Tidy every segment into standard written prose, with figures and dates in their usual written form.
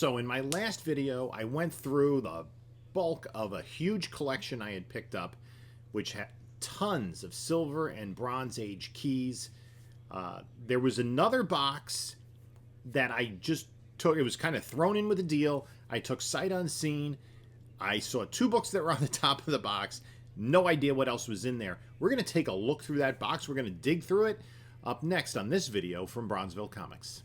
So in my last video, I went through the bulk of a huge collection I had picked up, which had tons of Silver and Bronze Age keys. There was another box that I just took. It was kind of thrown in with a deal. I took sight unseen. I saw two books that were on the top of the box. No idea what else was in there. We're going to take a look through that box. We're going to dig through it. Up next on this video from Bronzeville Comics.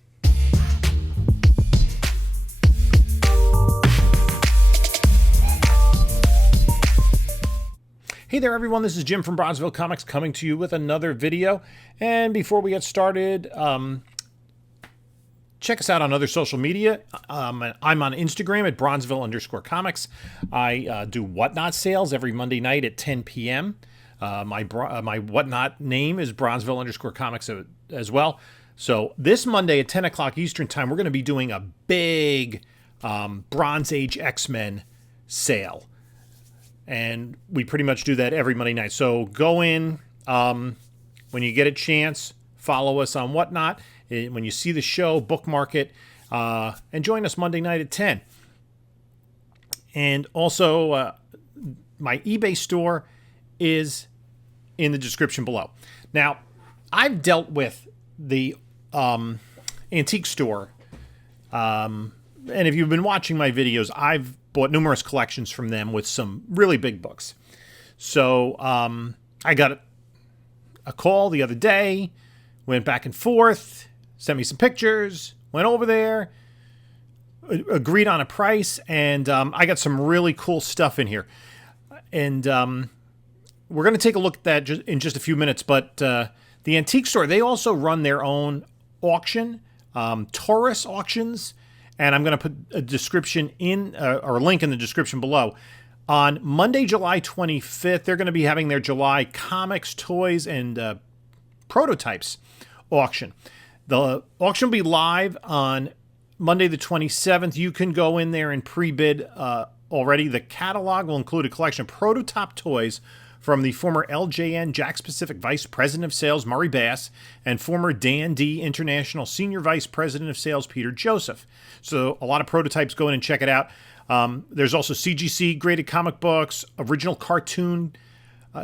Hey there everyone, this is Jim from Bronzeville Comics coming to you with another video. And before we get started, check us out on other social media. I'm on Instagram at Bronzeville_comics. I do Whatnot sales every Monday night at 10 p.m. My Whatnot name is Bronzeville_comics as well. So this Monday at 10 o'clock Eastern time, we're going to be doing a big Bronze Age X-Men sale. And we pretty much do that every Monday night. So go in when you get a chance, follow us on Whatnot. When you see the show, bookmark it, and join us Monday night at 10. And also, my eBay store is in the description below. Now, I've dealt with the antique store. And if you've been watching my videos, I've bought numerous collections from them with some really big books. So I got a call the other day, went back and forth, sent me some pictures, went over there, agreed on a price, and I got some really cool stuff in here. And we're going to take a look at that in just a few minutes. But the antique store, they also run their own auction, Taurus auctions. And I'm going to put a description in, or a link in the description below. On Monday, July 25th, they're going to be having their July comics, toys, and prototypes auction. The auction will be live on Monday the 27th. You can go in there and pre-bid already. The catalog will include a collection of prototype toys from the former LJN Jack Pacific Vice President of Sales, Murray Bass, and former Dan D International Senior Vice President of Sales, Peter Joseph. So a lot of prototypes. Go in and check it out. There's also CGC graded comic books, original cartoon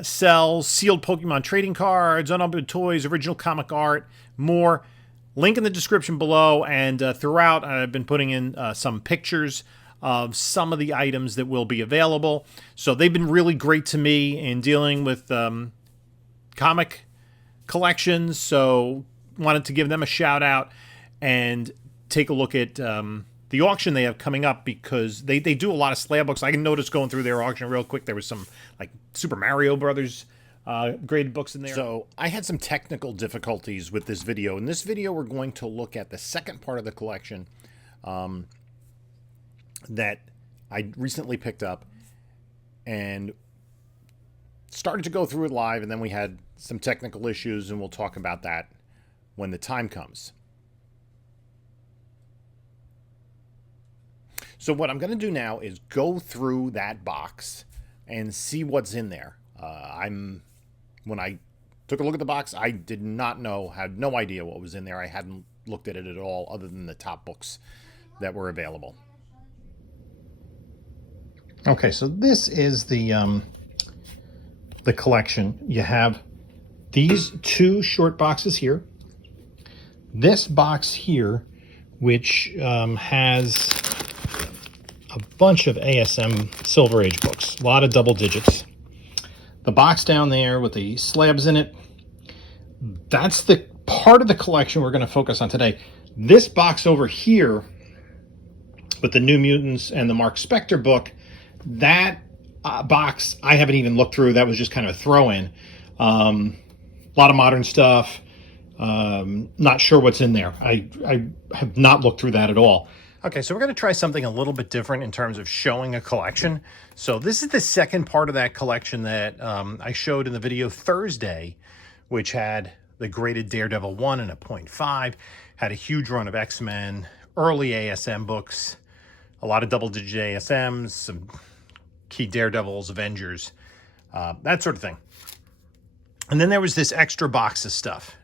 cells, sealed Pokemon trading cards, unopened toys, original comic art, more. Link in the description below, and throughout I've been putting in some pictures of some of the items that will be available. So they've been really great to me in dealing with comic collections. So wanted to give them a shout out and take a look at the auction they have coming up, because they do a lot of slab books. I can notice going through their auction real quick, there was some like Super Mario Brothers graded books in there. So I had some technical difficulties with this video. In this video, we're going to look at the second part of the collection that I recently picked up and started to go through it live, and then we had some technical issues, and we'll talk about that when the time comes. So what I'm going to do now is go through that box and see what's in there. When I took a look at the box, I did not know, had no idea what was in there. I hadn't looked at it at all other than the top books that were available. Okay, so this is the collection. You have these two short boxes here. This box here, which has a bunch of ASM Silver Age books, a lot of double digits. The box down there with the slabs in it, that's the part of the collection we're going to focus on today. This box over here with the New Mutants and the Mark Spector book, that box I haven't even looked through. That was just kind of a throw-in. A lot of modern stuff. Not sure what's in there. I have not looked through that at all. Okay, so we're going to try something a little bit different in terms of showing a collection. So this is the second part of that collection that I showed in the video Thursday, which had the graded Daredevil 1 and a 0.5, had a huge run of X-Men, early ASM books, a lot of double-digit ASMs, some key Daredevils, Avengers, that sort of thing. And then there was this extra box of stuff.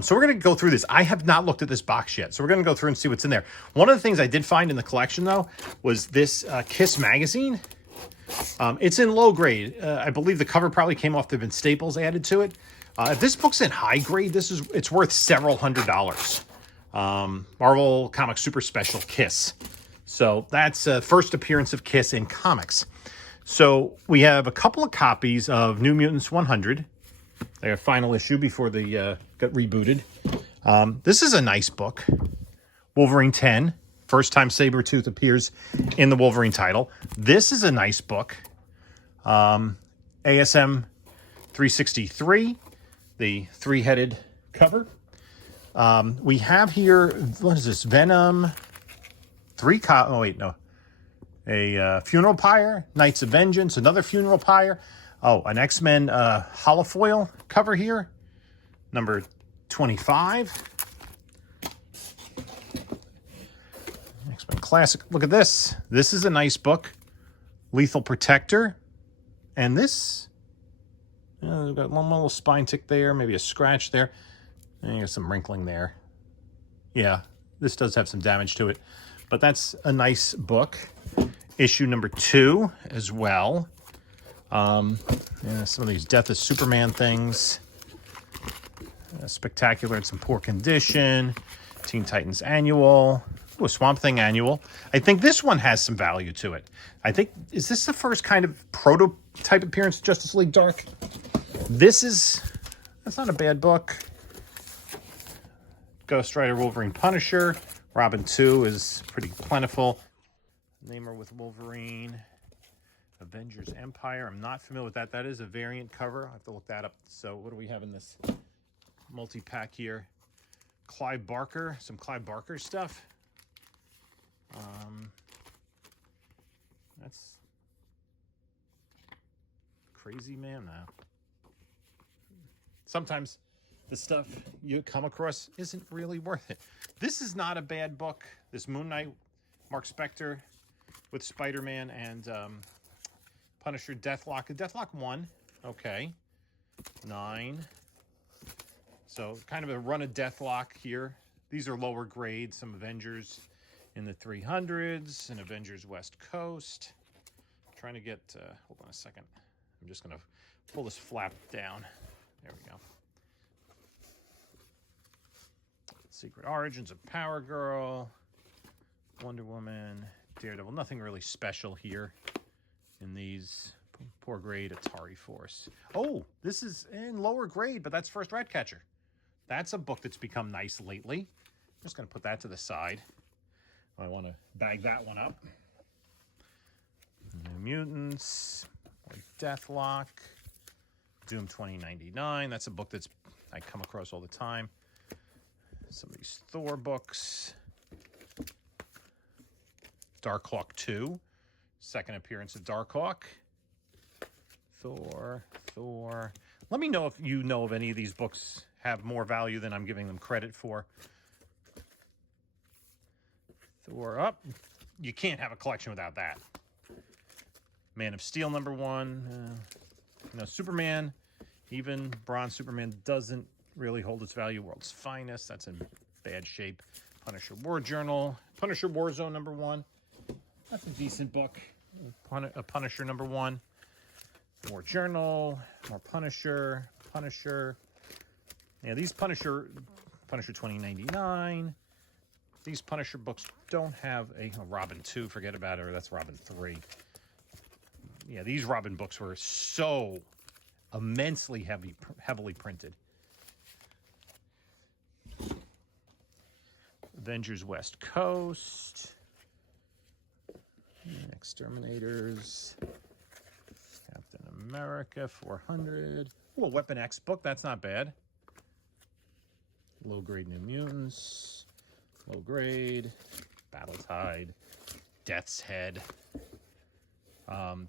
So we're going to go through this. I have not looked at this box yet, so we're going to go through and see what's in there. One of the things I did find in the collection, though, was this Kiss magazine. It's in low grade. I believe the cover probably came off. There have been staples added to it. If this book's in high grade, it's worth several $100s. Marvel Comics Super Special Kiss. So that's first appearance of Kiss in comics. So we have a couple of copies of New Mutants 100. Their final issue before they got rebooted. This is a nice book. Wolverine 10. First time Sabretooth appears in the Wolverine title. This is a nice book. ASM 363. The three-headed cover. We have here, what is this? Venom. A Funeral Pyre. Knights of Vengeance. Another Funeral Pyre. Oh, an X-Men holofoil cover here. Number 25. X-Men Classic. Look at this. This is a nice book. Lethal Protector. And this, we've got one little spine tick there, maybe a scratch there. And there's some wrinkling there. Yeah, this does have some damage to it. But that's a nice book. Issue number 2 as well. Some of these Death of Superman things. Spectacular in some poor condition. Teen Titans Annual. Ooh, Swamp Thing Annual. I think this one has some value to it. I think, is this the first kind of prototype appearance of Justice League Dark? That's not a bad book. Ghost Rider, Wolverine, Punisher. Robin 2 is pretty plentiful. Namor with Wolverine. Avengers Empire. I'm not familiar with that. That is a variant cover. I have to look that up. So what do we have in this multi-pack here? Clive Barker. Some Clive Barker stuff. That's Crazy Man now. Sometimes the stuff you come across isn't really worth it. This is not a bad book. This Moon Knight, Mark Spector with Spider-Man and Punisher, Deathlock. Deathlock 1. Okay. 9. So kind of a run of Deathlock here. These are lower grade. Some Avengers in the 300s and Avengers West Coast. I'm trying to get, hold on a second. I'm just going to pull this flap down. There we go. Secret Origins of Power Girl, Wonder Woman, Daredevil. Nothing really special here in these. Poor grade Atari Force. Oh, this is in lower grade, but that's First Ratcatcher. That's a book that's become nice lately. I'm just going to put that to the side. I want to bag that one up. New Mutants, Deathlock, Doom 2099. That's a book that's I come across all the time. Some of these Thor books. Darkhawk 2. Second appearance of Darkhawk. Thor. Let me know if you know of any of these books have more value than I'm giving them credit for. Thor up. You can't have a collection without that. Man of Steel number 1. Superman. Even Bronze Superman doesn't really hold its value. World's Finest. That's in bad shape. Punisher War Journal. Punisher Warzone number 1. That's a decent book. Punisher number 1. More Journal. More Punisher. Yeah, these Punisher 2099. These Punisher books don't have a Robin 2. Forget about it. Or that's Robin 3. Yeah, these Robin books were so immensely heavily printed. Avengers West Coast. Exterminators. Captain America 400. Ooh, a Weapon X book. That's not bad. Low grade New Mutants. Low grade. Battle Tide. Death's Head.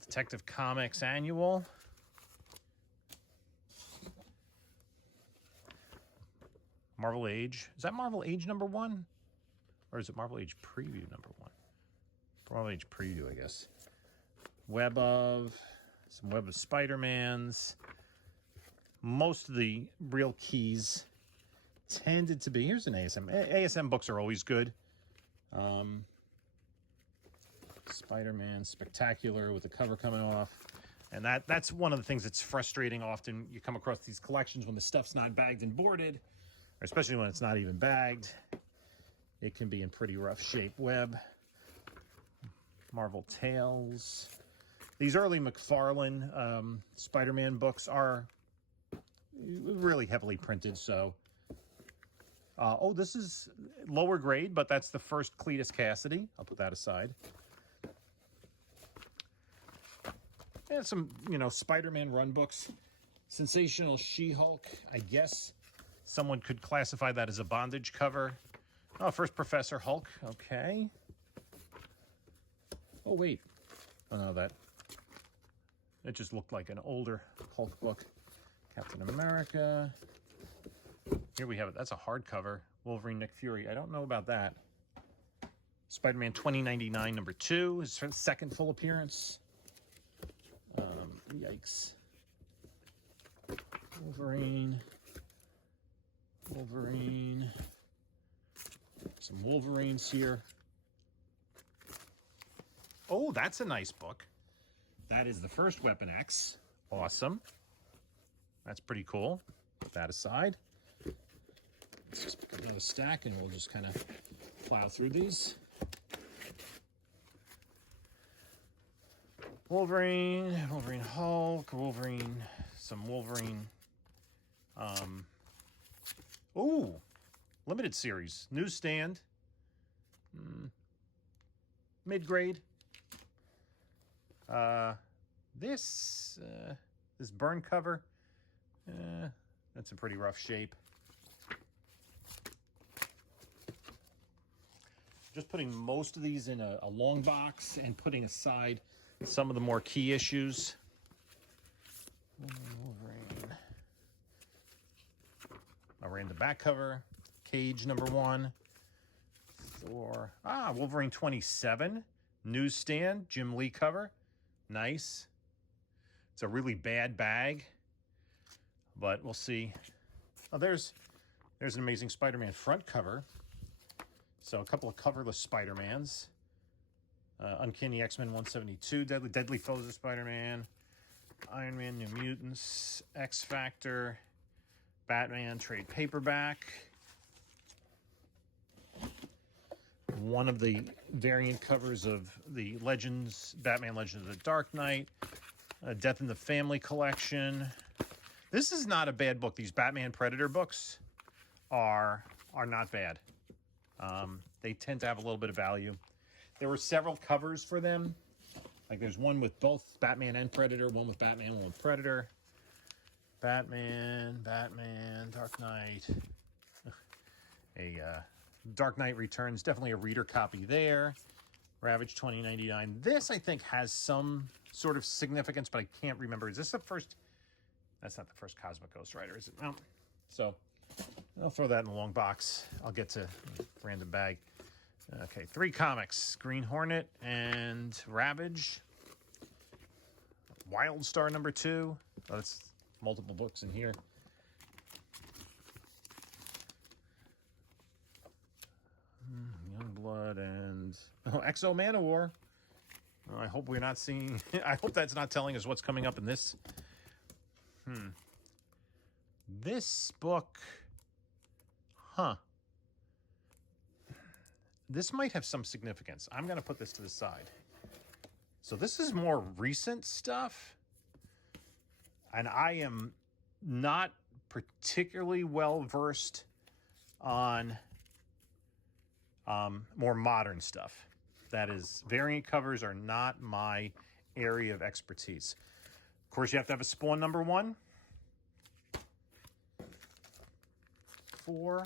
Detective Comics Annual. Marvel Age. Is that Marvel Age number 1? Or is it Marvel Age Preview number 1? Marvel Age Preview, I guess. Some Web of Spider-Mans. Most of the real keys tended to be. Here's an ASM. ASM books are always good. Spider-Man Spectacular with the cover coming off. And that's one of the things that's frustrating often. You come across these collections when the stuff's not bagged and boarded, or especially when it's not even bagged. It can be in pretty rough shape. Web. Marvel Tales. These early McFarlane Spider-Man books are really heavily printed, so... oh, this is lower grade, but that's the first Cletus Cassidy. I'll put that aside. And some, Spider-Man run books. Sensational She-Hulk. I guess someone could classify that as a bondage cover. Oh, first Professor Hulk. Okay. Oh, wait. Oh, no, it just looked like an older Hulk book. Captain America. Here we have it. That's a hardcover. Wolverine, Nick Fury. I don't know about that. Spider-Man 2099 number 2. His second full appearance. Yikes. Wolverine. Some Wolverines here. Oh, that's a nice book. That is the first Weapon X. Awesome. That's pretty cool. Put that aside. Let's just pick another stack and we'll just kind of plow through these. Wolverine Hulk, some Wolverine. Ooh, limited series, newsstand. Mid-grade. This burn cover. That's in pretty rough shape. Just putting most of these in a long box and putting aside some of the more key issues. Wolverine. I'll read the back cover. Cage number 1. Thor. Wolverine 27. Newsstand. Jim Lee cover. Nice. It's a really bad bag, but we'll see. Oh, there's an Amazing Spider-Man front cover. So a couple of coverless Spider-Mans. Uncanny X-Men 172, Deadly Foes of Spider-Man, Iron Man, New Mutants, X-Factor, Batman trade paperback. One of the variant covers of the Batman Legends of the Dark Knight, Death in the Family collection. This is not a bad book. These Batman Predator books are not bad. They tend to have a little bit of value. There were several covers for them. Like there's one with both Batman and Predator, one with Batman, one with Predator. Batman, Dark Knight. Dark Knight Returns, definitely a reader copy there. Ravage 2099. This, I think, has some sort of significance, but I can't remember. Is this the first? That's not the first Cosmic Ghost Rider, is it? No. So I'll throw that in the long box. I'll get to random bag. Okay, 3 comics. Green Hornet and Ravage. Wildstar number 2. Oh, that's multiple books in here. Youngblood and Exo Manowar. Oh, I hope we're not seeing... I hope that's not telling us what's coming up in this. This book... This might have some significance. I'm going to put this to the side. So this is more recent stuff. And I am not particularly well versed on more modern stuff. That is, variant covers are not my area of expertise. Of course, you have to have a Spawn number 1. 4.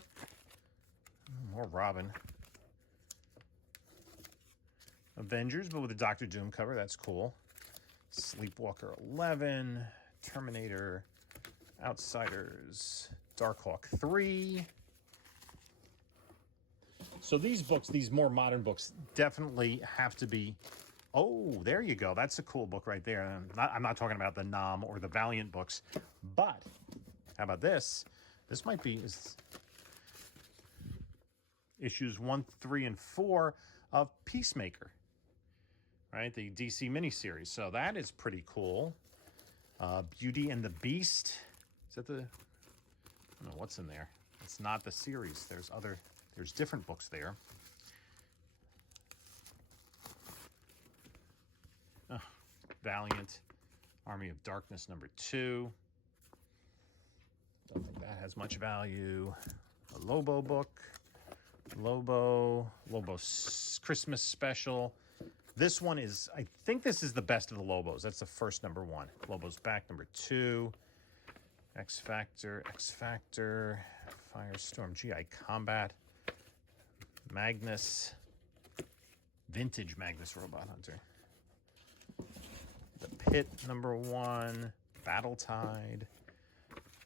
More Robin. Avengers, but with a Doctor Doom cover. That's cool. Sleepwalker 11. Terminator. Outsiders. Darkhawk 3. So these books, these more modern books, definitely have to be... Oh, there you go. That's a cool book right there. I'm not talking about the Nom or the Valiant books, but how about this? This might be... issues 1, 3, and 4 of Peacemaker, right? The DC miniseries. So that is pretty cool. Beauty and the Beast. Is that the... I don't know what's in there. It's not the series. There's different books there. Oh, Valiant. Army of Darkness #2. Don't think that has much value. A Lobo book. Lobo's Christmas special. This one is, I think this is the best of the Lobos. That's the first #1. Lobo's Back #2. X Factor, Firestorm, GI Combat, Magnus, Vintage Magnus Robot Hunter. The Pit #1, Battle Tide,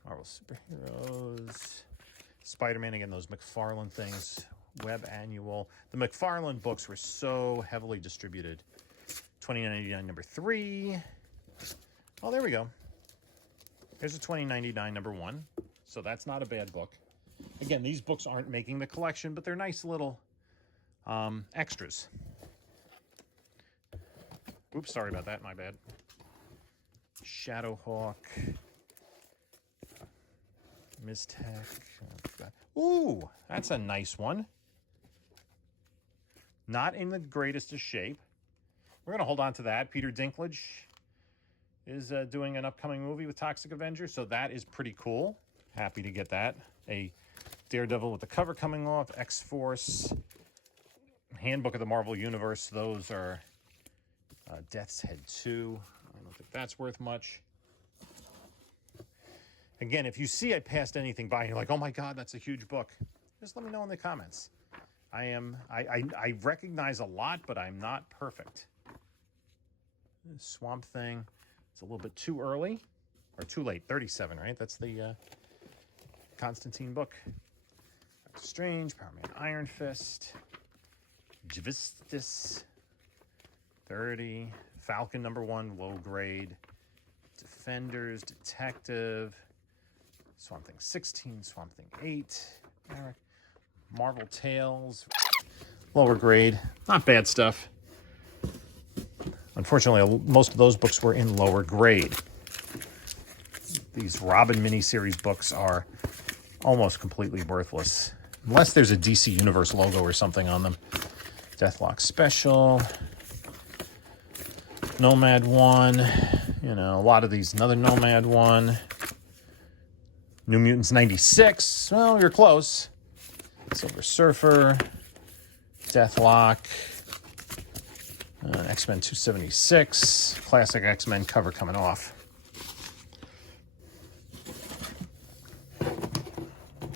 Marvel Superheroes, Spider-Man, again, those McFarlane things, Web Annual. The McFarlane books were so heavily distributed. $29.99 #3. Oh, there we go. Here's a $20.99 #1. So that's not a bad book. Again, these books aren't making the collection, but they're nice little extras. Oops, sorry about that. My bad. Shadowhawk. Mistech. Ooh, that's a nice one. Not in the greatest of shape. We're going to hold on to that. Peter Dinklage is doing an upcoming movie with Toxic Avenger, so that is pretty cool. Happy to get that. A Daredevil with the cover coming off. X-Force. Handbook of the Marvel Universe. Those are Death's Head 2. I don't think that's worth much. Again, if you see I passed anything by and you're like, oh my God, that's a huge book, just let me know in the comments. I recognize a lot, but I'm not perfect. Swamp Thing. It's a little bit too early, or too late. 37, right? That's the Constantine book. Doctor Strange, Power Man, Iron Fist, Javistus, 30, Falcon #1, low grade, Defenders, Detective, Swamp Thing 16, Swamp Thing 8, Marvel Tales, lower grade, not bad stuff. Unfortunately, most of those books were in lower grade. These Robin miniseries books are almost completely worthless, unless there's a DC Universe logo or something on them. Deathlock Special, Nomad 1, you know, a lot of these, another Nomad 1. New Mutants 96, well, you're close. Silver Surfer, Deathlock, X-Men 276, classic X-Men cover coming off.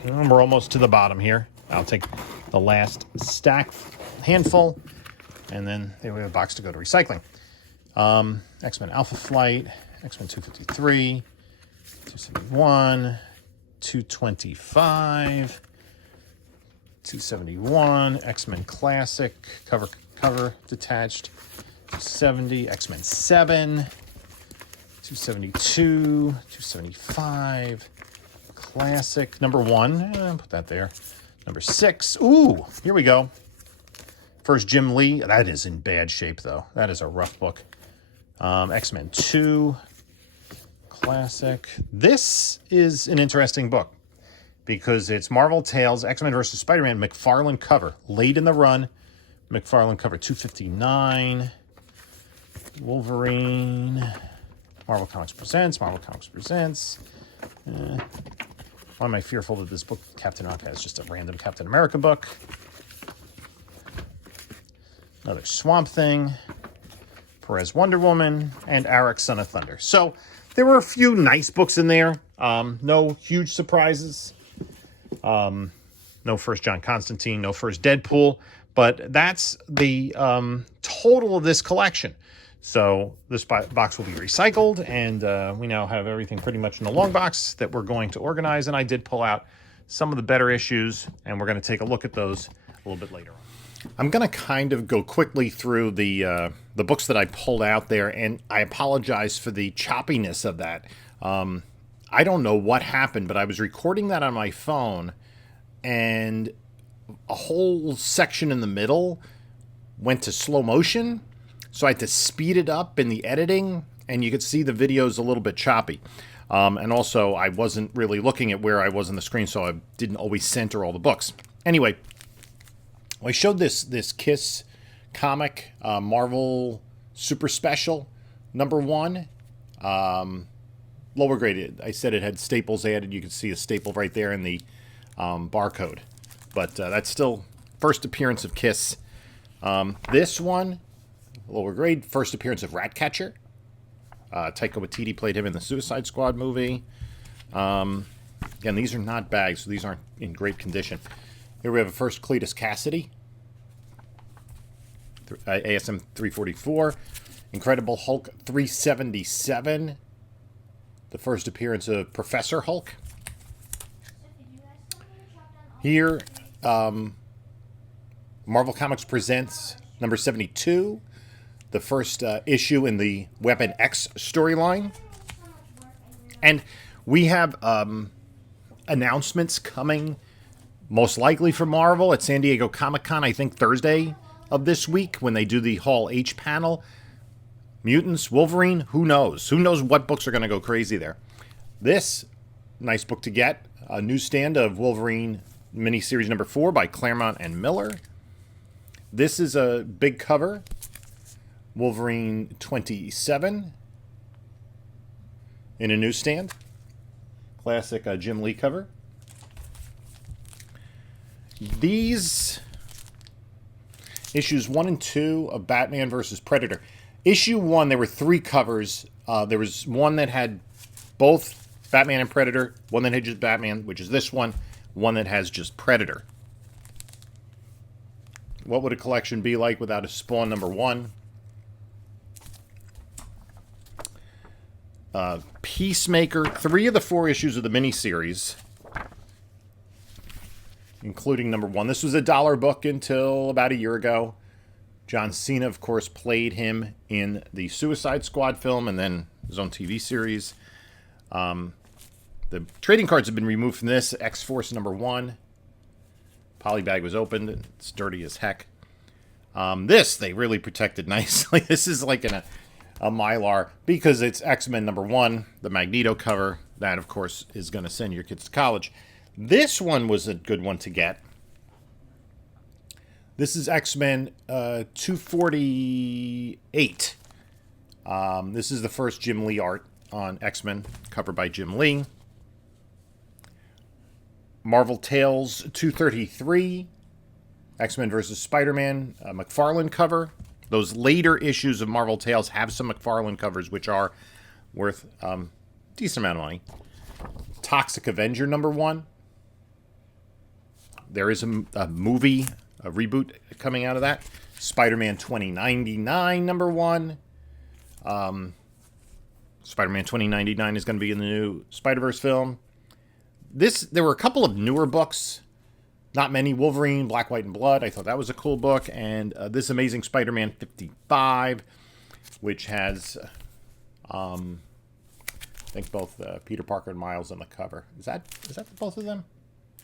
And we're almost to the bottom here. I'll take the last stack, handful, and then we have a box to go to recycling. X-Men Alpha Flight, X-Men 253, 271, 225, 271, X-Men Classic, cover detached, 270, X-Men 7, 272, 275, Classic, #1, put that there, #6, ooh, here we go. First Jim Lee, that is in bad shape though, that is a rough book. X-Men 2, Classic. This is an interesting book because it's Marvel Tales, X-Men vs. Spider-Man, McFarlane cover. Late in the run, McFarlane cover 259. Wolverine. Marvel Comics Presents. Why am I fearful that this book, Captain America, is just a random Captain America book? Another Swamp Thing. Perez Wonder Woman, and Arak Son of Thunder. So there were a few nice books in there. No huge surprises. No first John Constantine, no first Deadpool. But that's the total of this collection. So this box will be recycled, and we now have everything pretty much in the long box that we're going to organize. And I did pull out some of the better issues, and we're going to take a look at those a little bit later on. I'm going to kind of go quickly through the books that I pulled out there, and I apologize for the choppiness of that. I don't know what happened, but I was recording that on my phone, and a whole section in the middle went to slow motion, so I had to speed it up in the editing, and you could see the video's a little bit choppy. And also, I wasn't really looking at where I was on the screen, so I didn't always center all the books. Anyway, I showed this Kiss comic, Marvel Super Special, #1. Lower grade. I said it had staples added. You can see a staple right there in the barcode. But that's still first appearance of Kiss. This one, lower grade, first appearance of Ratcatcher. Taika Waititi played him in the Suicide Squad movie. Again, these are not bags, so these aren't in great condition. Here we have a first Cletus Cassidy. ASM 344. Incredible Hulk 377. The first appearance of Professor Hulk. Here, Marvel Comics presents number 72, the first issue in the Weapon X storyline. And we have announcements coming, most likely from Marvel at San Diego Comic-Con, I think Thursday of this week, when they do the Hall H panel. Mutants, Wolverine, who knows? Who knows what books are going to go crazy there? This, nice book to get, a newsstand of Wolverine miniseries number 4 by Claremont and Miller. This is a big cover, Wolverine 27, in a newsstand. Classic Jim Lee cover. These issues 1 and 2 of Batman vs. Predator. Issue 1, there were 3 covers. There was one that had both Batman and Predator, one that had just Batman, which is this one that has just Predator. What would a collection be like without a Spawn #1? Peacemaker, 3 of the 4 issues of the miniseries, including #1. This was a $1 book until about a year ago. John Cena, of course, played him in the Suicide Squad film and then his own TV series. The trading cards have been removed from this. X-Force #1. Polybag was opened. It's dirty as heck. This, they really protected nicely. This is like a Mylar because it's X-Men #1, the Magneto cover. That, of course, is going to send your kids to college. This one was a good one to get. This is X-Men 248. This is the first Jim Lee art on X-Men, covered by Jim Lee. Marvel Tales 233. X-Men vs. Spider-Man, McFarlane cover. Those later issues of Marvel Tales have some McFarlane covers, which are worth a decent amount of money. Toxic Avenger #1. There is a movie, a reboot coming out of that. Spider-Man 2099 #1. Spider-Man 2099 is going to be in the new Spider-Verse film. There were a couple of newer books. Not many. Wolverine, Black, White, and Blood. I thought that was a cool book. And This Amazing Spider-Man 55, which has, I think, both Peter Parker and Miles on the cover. Is that both of them?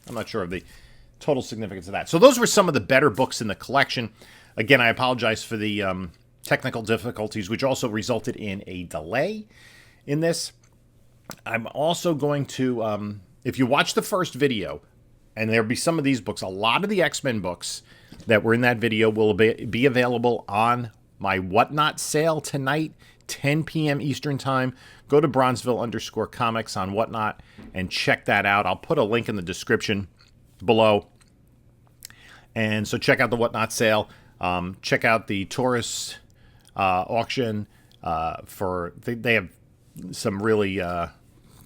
I'm not sure of the total significance of that. So those were some of the better books in the collection. Again, I apologize for the technical difficulties, which also resulted in a delay in this. I'm also going to, if you watch the first video, and there'll be some of these books, a lot of the X-Men books that were in that video will be available on my Whatnot sale tonight, 10 p.m. Eastern Time. Go to Bronzeville_comics on Whatnot and check that out. I'll put a link in the description below. And so check out the Whatnot sale. Check out the Taurus auction. They have some really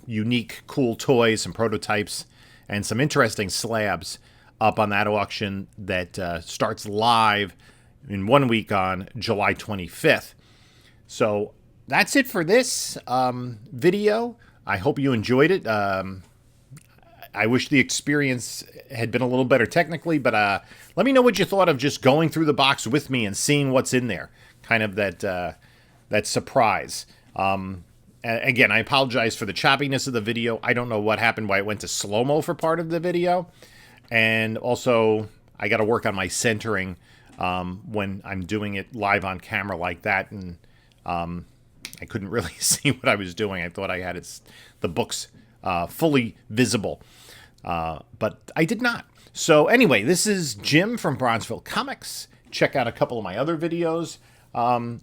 unique, cool toys and prototypes and some interesting slabs up on that auction that starts live in 1 week on July 25th. So that's it for this video. I hope you enjoyed it. I wish the experience had been a little better technically, but let me know what you thought of just going through the box with me and seeing what's in there. Kind of that surprise. Again, I apologize for the choppiness of the video. I don't know what happened, why it went to slow-mo for part of the video. And also, I got to work on my centering when I'm doing it live on camera like that, and I couldn't really see what I was doing. I thought I had the books fully visible, but I did not. So anyway, this is Jim from Bronzeville Comics. Check out a couple of my other videos,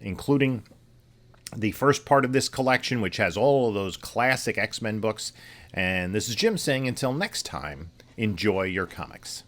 including the first part of this collection, which has all of those classic X-Men books. And this is Jim saying until next time, enjoy your comics.